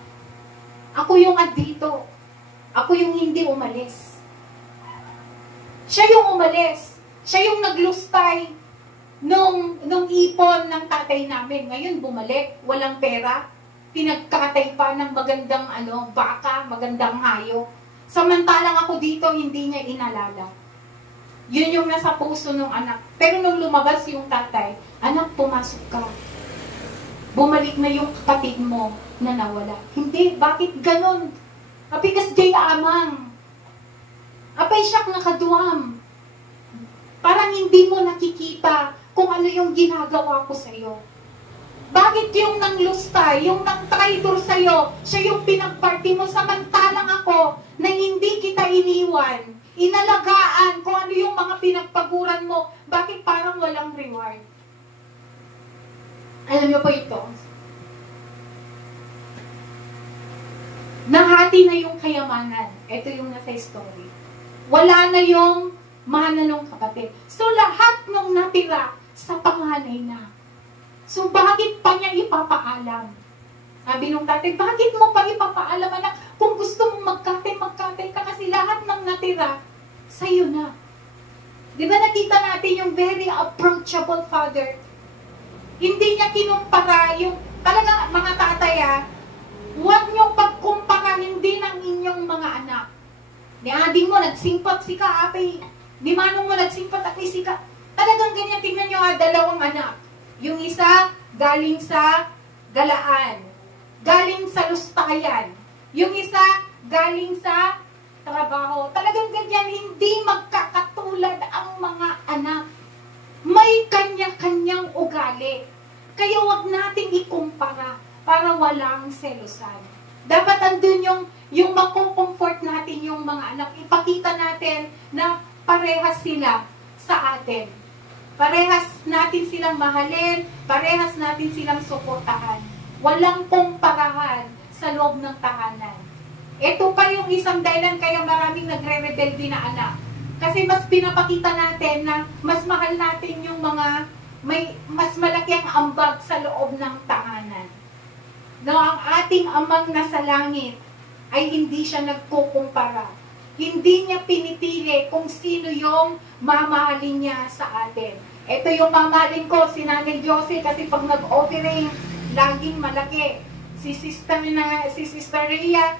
Ako yung andito. Ako yung hindi umalis. Siya yung umalis. Siya yung naglustay nung ipon ng tatay namin. Ngayon, bumalik. Walang pera. Pinagkatay pa ng magandang baka, magandang hayo. Samantalang ako dito, hindi niya inalala. Yun yung nasa puso ng anak. Pero nung lumabas yung tatay, anak, pumasok ka. Bumalik na yung kapatid mo na nawala. Hindi, bakit ganun? Apikas jay amang. Apay siyak nakaduam. Parang hindi mo nakikita kung ano yung ginagawa ko sa'yo. Bakit yung nanglustay, yung nang-traitor sa'yo, siya yung pinagparty mo samantalang ako na hindi kita iniwan, inalagaan kung ano yung mga pinagpaguran mo, bakit parang walang reward? Alam niyo po ito? Nahati na yung kayamanan. Ito yung nasa story. Wala na yung mana ng kapatid. So lahat ng natira sa panganay na. So, bakit pa niya ipapaalam? Sabi nung tatay, bakit mo pa ipapaalam, anak? Kung gusto mong magkatay ka kasi lahat ng natira, sa'yo na. Di ba nakita natin yung very approachable father? Hindi niya kinumpara yung, talaga mga tatay huwag niyong pagkumparahin din ang inyong mga anak. Ni ading mo, nagsimpat si ka, apay. Ni manong mo, nagsimpat, apay si ka. Talagang ganyan, tingnan niyo dalawang anak. Yung isa, galing sa galaan. Galing sa lustayan. Yung isa, galing sa trabaho. Talagang ganyan, hindi magkakatulad ang mga anak. May kanya-kanyang ugali. Kaya wag nating ikumpara para walang selusan. Dapat andun yung makukomfort natin yung mga anak. Ipakita natin na parehas sila sa atin. Parehas natin silang mahalin, parehas natin silang suportahan. Walang kumparahan sa loob ng tahanan. Ito pa yung isang dahilan kaya maraming nagre-rebelde na anak. Kasi mas pinapakita natin na mas mahal natin yung mga mas malaki ang ambag sa loob ng tahanan. No, ang ating amang nasa langit ay hindi siya nagkukumpara. Hindi niya pinipili kung sino yung mamahalin niya sa atin. Ito yung mamahalin ko, si Nanay Josie, kasi pag nag-offering, laging malaki. si Sister Rhea,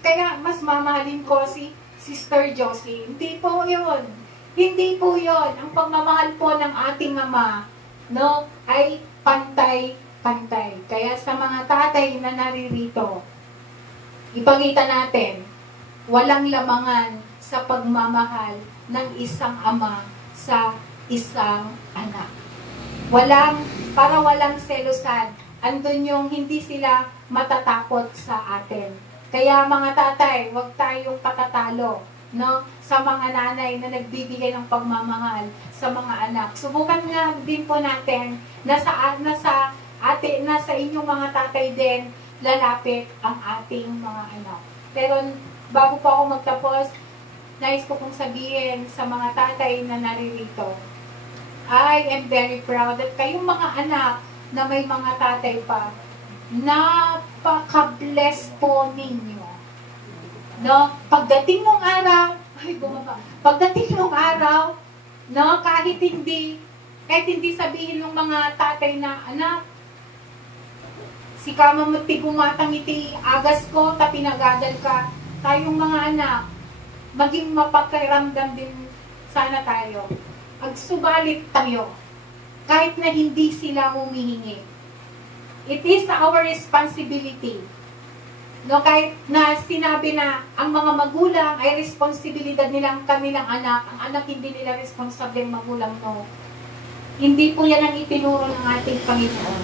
kaya mas mamahalin ko si Sister Josie. Hindi po yun. Hindi po yun. Ang pagmamahal po ng ating Ama, no, ay pantay-pantay. Kaya sa mga tatay na naririto, ipakita natin, walang lamangan sa pagmamahal ng isang ama sa isang anak. Walang selosan. Andun yung hindi sila matatakot sa atin. Kaya mga tatay, huwag tayong patatalo, no, sa mga nanay na nagbibigay ng pagmamahal sa mga anak. Subukan nga din po natin na sa inyong mga tatay din lalapit ang ating mga anak. Pero bago po ako magtapos, nais ko pong sabihin sa mga tatay na naririto, I am very proud at kayong mga anak na may mga tatay pa, napaka-bless po ninyo. No? Pagdating ng araw, no, kahit hindi sabihin ng mga tatay na, anak, si kama mo ti gumatang iti agas ko, ta pinagadal ka, tayong mga anak, maging mapagkiramdam din sana tayo. Agsubalit tayo, kahit na hindi sila humihingi. It is our responsibility. No, kahit na sinabi na ang mga magulang ay responsibilidad nilang kanilang anak, ang anak hindi nila responsable ang magulang, no. Hindi po yan ang itinuro ng ating Panginoon.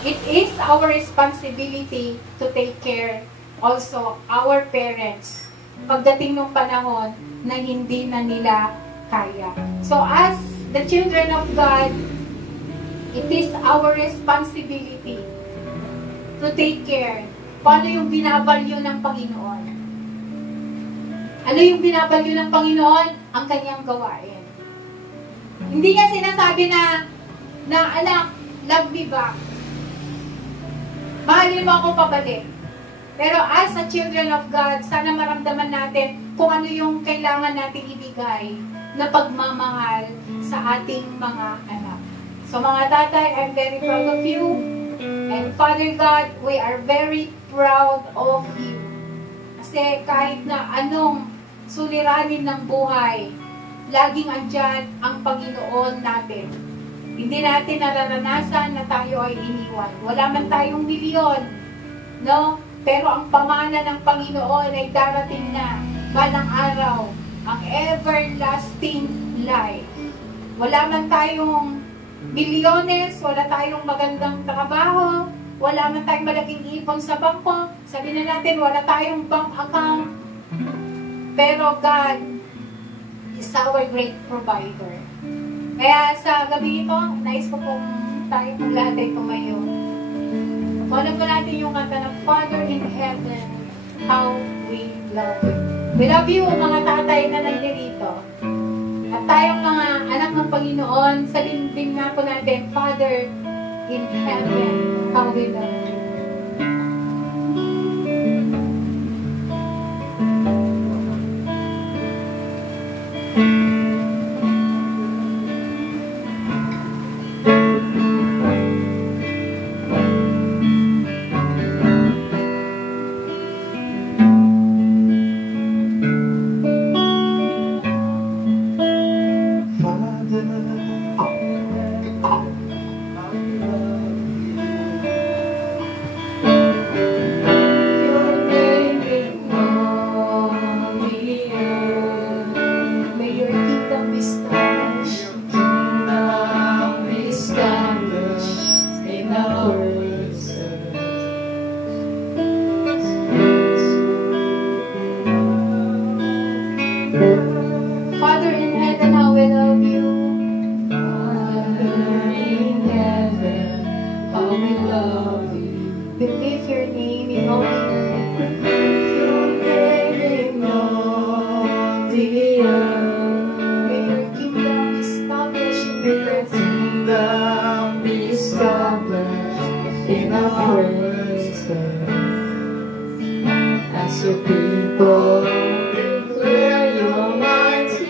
It is our responsibility to take care also our parents pagdating ng panahon na hindi na nila kaya. So as the children of God, it is our responsibility to take care. Paano yung binabalyo ng Panginoon? Ano yung binabalyo ng Panginoon? Ang kanyang gawain. Hindi niya sinasabi na anak, love me back. Mahalin mo ako pabalik. Pero as a children of God, sana maramdaman natin kung ano yung kailangan nating ibigay na pagmamahal sa ating mga anak. So mga tatay, I'm very proud of you. And Father God, we are very proud of you. Kasi kahit na anong suliranin ng buhay, laging andyan ang Panginoon natin. Hindi natin nararanasan na tayo ay iniwan. Wala man tayong milyon, no? Pero ang pamana ng Panginoon ay darating na balang araw, ang everlasting life. Wala man tayong milyones, wala tayong magandang trabaho, wala man tayong malaking ipon sa bangko, sabi na natin, wala tayong bank account, pero God is our great provider. Kaya sa gabi ito, nais ko pong tayo kung lahat ay tumayo. Kunin po natin yung kanta ng Father in Heaven, how we love you. We love you, mga tatay na nandito. At tayong mga anak ng Panginoon, salinding nga po natin, Father in Heaven, how we love you. Almighty.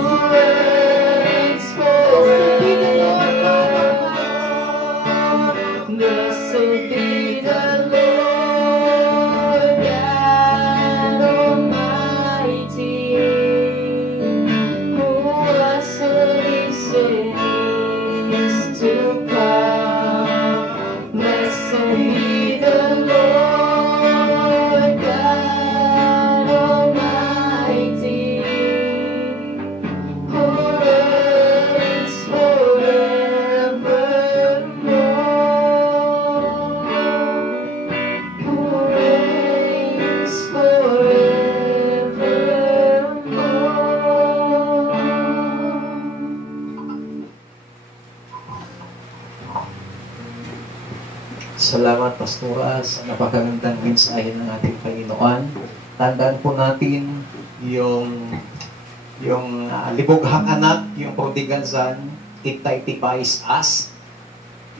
reigns forever. Blessed be the Lord God Almighty, who was and is to come. Blessed be the Lord God Almighty, who reigns forevermore. Who reigns forevermore. Salamat, Pastora, sa napakagandang mensahe ng ating Panginoon. Tandaan po natin yung libughang anak, yung prodigal son, it typifies us.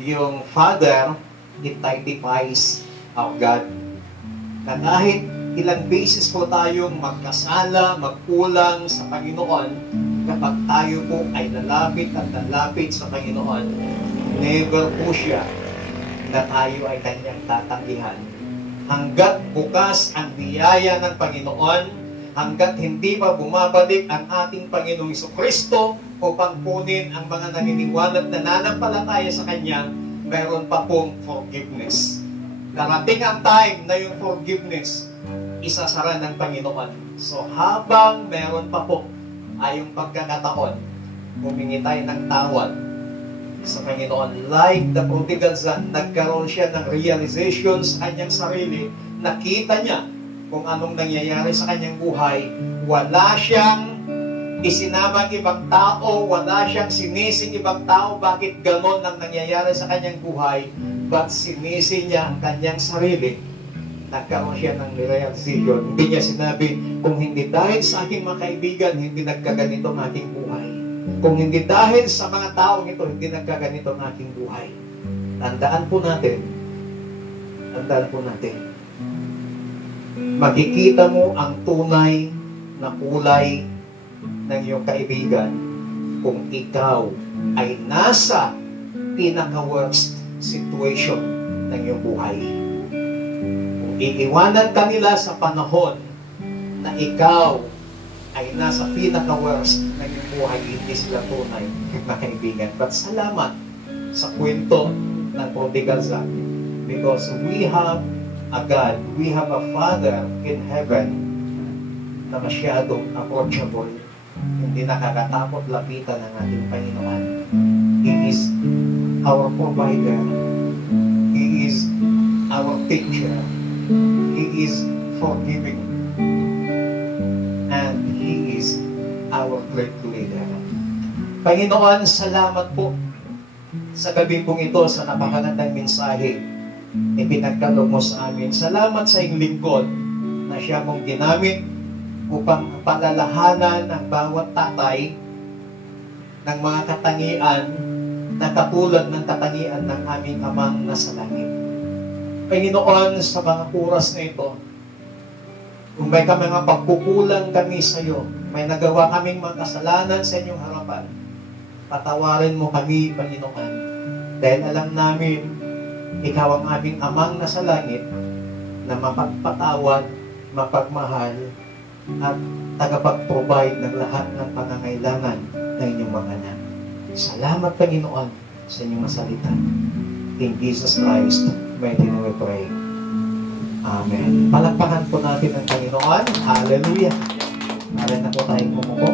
Yung Father, it typifies our God. Na kahit ilang beses po tayong magkasala, magkulang sa Panginoon, kapag tayo po ay lalapit at lalapit sa Panginoon, never po siya na tayo ay kanyang tatanggihan. Hanggat bukas ang biyaya ng Panginoon, hanggat hindi pa bumabalik ang ating Panginoong Jesucristo upang kunin ang mga naniniwala at nananampalataya sa Kanya, mayroon pa pong forgiveness. Darating ang time na yung forgiveness, isasara ng Panginoon. So habang mayroon pa po ay yung pagkakataon, humingi tayo ng tawad sa Panginoon. Like the prodigal son, nagkaroon siya ng realization sa kanyang sarili. Nakita niya kung anong nangyayari sa kanyang buhay. Wala siyang isinamang ibang tao, wala siyang sinising ibang tao bakit ganon ang nangyayari sa kanyang buhay, but sinisi niya ang kanyang sarili. Nagkaroon siya ng realization. Hindi niya sinabi, kung hindi dahil sa aking mga kaibigan, hindi nagkaganito ang aking buhay. Kung hindi dahil sa mga taong ito, hindi nagkaganito ang aking buhay. Tandaan po natin, makikita mo ang tunay na kulay ng iyong kaibigan kung ikaw ay nasa pinaka-worst situation ng iyong buhay. Kung iiwanan ka nila sa panahon na ikaw ay nasa pinaka-worst ng iyong buhay, hindi sila tunay na kaibigan. But salamat sa kwento ng prodigal son, because we have a God, we have a Father in heaven na masyadong approachable, hindi nakakatakot lapitan ng ating Panginoon. He is our provider. He is our teacher. He is forgiving. And He is our great leader. Panginoon, salamat po sa gabi pong ito sa napakagandang mensahe ipinagkaloob mo sa amin. Salamat sa iyong lingkod na siya mong ginamit upang palalahanan ang bawat tatay ng mga katangian na katulad ng katangian ng aming Amang nasa langit. Panginoon, sa mga oras na ito, kung may mga pagkukulang kami sa iyo, may nagawa kaming mga kasalanan sa inyong harapan, patawarin mo kami, Panginoon, dahil alam namin, ikaw ang aming Amang nasa langit na mapagpatawad, mapagmahal, at tagapag-provide ng lahat ng pangangailangan ng inyong mga anak. Salamat, Panginoon, sa inyong masalita. In Jesus Christ, mighty name we pray. Amen. Palakpakan po natin ang Panginoon. Hallelujah. Maraming na po tayong mumuko.